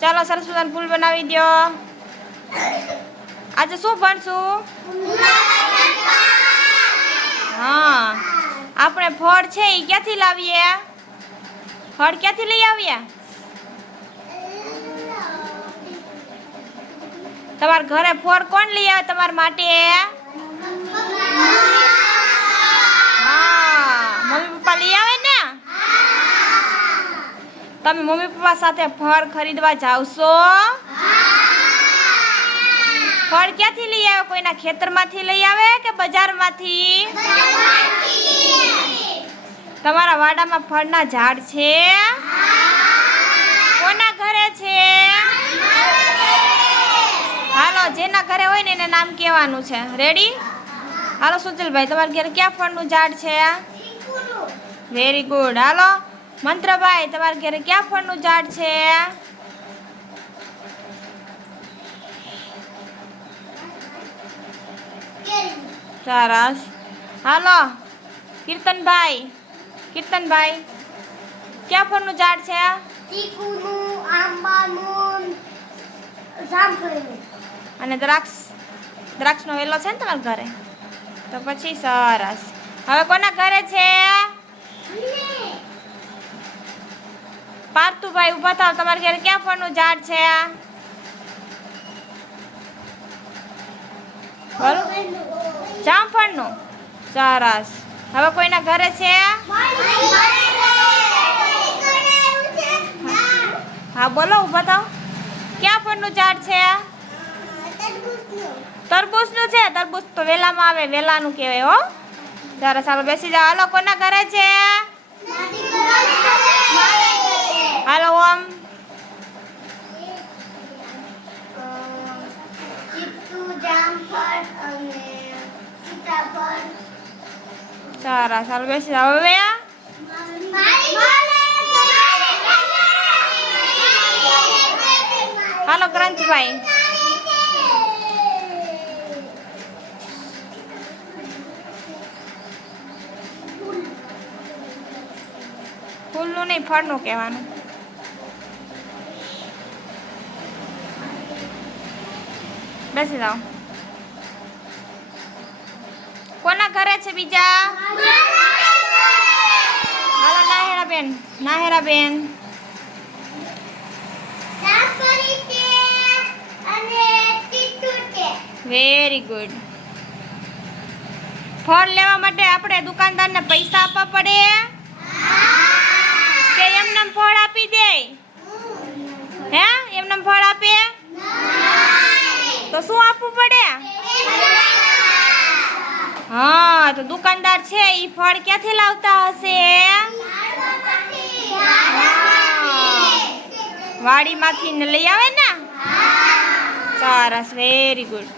ચાલો સરસ મજાનું ફૂલ બનાવી દો. આજે શું ભણશું? હા, આપણે ફળ છે એ ક્યાંથી લાવીએ? ફળ ક્યાંથી લઈ આવીએ? તમારા ઘરે ફળ કોણ લઈ આવે તમારા માટે? હા, મમ્મી પપ્પા લઈ આવે ને? તમે મમ્મી પપ્પા સાથે ફળ ખરીદવા જાવશો? ફળ ક્યાંથી લઈ આવે? કોઈના ખેતરમાંથી લઈ આવે કે બજારમાંથી? તમારા વાડામાં ફળના ઝાડ છે? કોના ઘરે છે? હાલો, જેના ઘરે હોય ને એને નામ કહેવાનું છે. રેડી? હાલો સુજલભાઈ, તમારા ઘરે ક્યાં ફળનું ઝાડ છે? Very good. હાલો મંત્રભાઈ, તમારા ઘરે ક્યાં ફળનું ઝાડ છે? સરસ. હાલો કીર્તનભાઈ, ક્યાં ફળનું ઝાડ છે? ચીકુનું, આંબાનું, જામફળનું. અને દ્રાક્ષનો વેલો છે ને તમારા ઘરે? તો પછી સરસ. હવે કોના ઘરે છે? પાર્થુભાઈ ઊભા થાવ, તમારા ઘરે ક્યાં ફળનું ઝાડ છે? બોલો. જામફળનું. સરસ. હવે કોઈના ઘરે છે? હા બોલો, ઊભા થાવ. ક્યાં ફળનું ઝાડ છે? તરબૂચનું છે. તરબૂચ તો વેલામાં આવે, વેલાનું કહેવાય હો. સરસ. હાલો બેસી જાઓ. હાલો કોના ઘરે છે? હાલો ઓમ. સરસ. હાલો બેસી જાઓ. હવે હાલો ક્રંચભાઈ. ફૂલનું નહીં, ફળનું કહેવાનું. બેસી જાઓ. કોના ઘરે છે બીજા? હાલો નાહેરાબેન. Very good. ફળ લેવા માટે આપણે દુકાનદારને પૈસા આપવા પડે કે એમને ફળ આપી દે? હે, એમને ફળ આપે તો શું આપવું પડે? હા, તો દુકાનદાર છે એ ફળ ક્યાંથી લાવતા હશે? વાડીમાંથી લઈ આવે ને? સરસ. Very good.